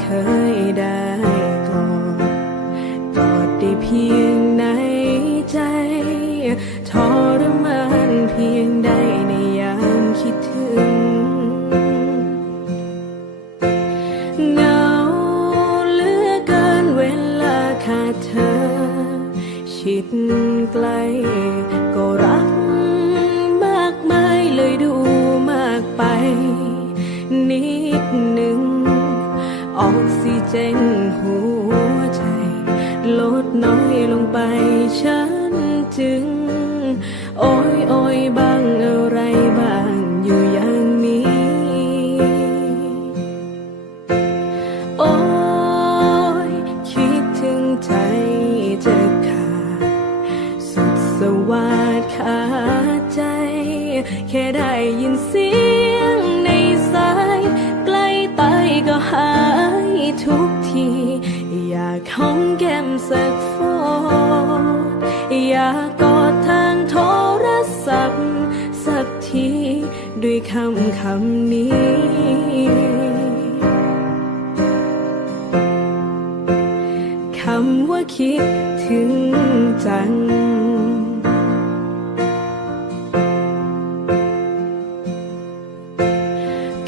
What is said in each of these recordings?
เคยได้กอดกอดได้เพียงในใจทรมานเพียงใดในยามคิดถึงเหงาเหลือเกินเวลาขาดเธอ ชิดไกลก็รัก เจนหัวใจ ลดน้อยลงไปฉันจึง โอ้ยโอ้ยบ้างอะไรบ้างอยู่อย่างนี้ โอ้ยคิดถึงใจจะขาดสุดสวาดขาดใจ แค่ได้ยินเสีย หอมแก้มสักฟอดอยากกอดทางโทรศัพท์ สักทีด้วยคำคำนี้ คำว่าคิดถึงจัง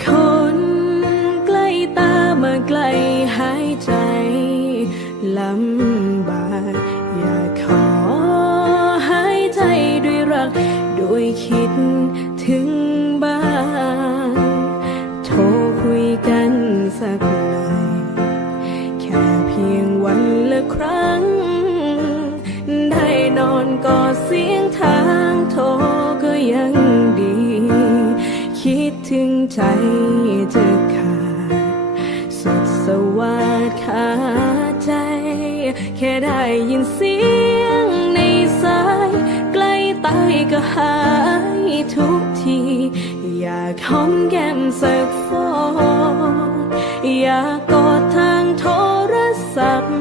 คนใกล้ตามาใกล้หายใจ ลำบากอยากขอหายใจด้วยรัก ด้วยคิดถึงบ้างโทรคุยกันสักหน่อยแค่เพียงวันละครั้ง ได้นอนกอดเสียงทางโทรก็ยังดี คิดถึงใจจะขาดสุดสวาดขาดใจ แค่ได้ยินเสียงในสาย ใกล้ตายก็หายทุกที อยากหอมแก้มสักฟอดอยากกอดทางโทรศัพท์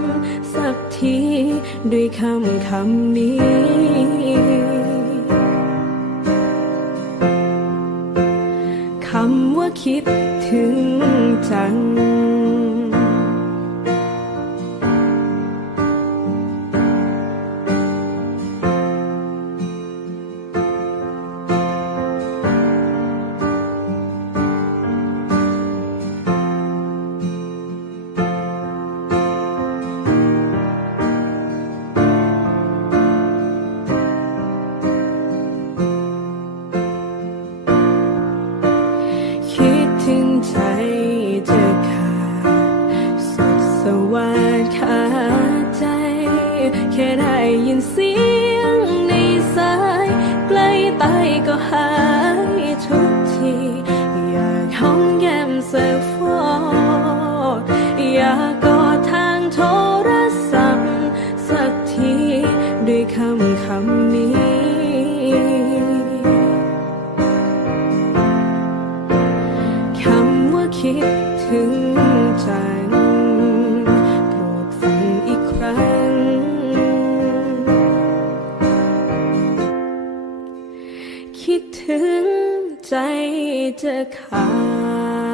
สักที ด้วยคำคำนี้คำว่าคิดถึงจัง คิดถึงใจจะขาด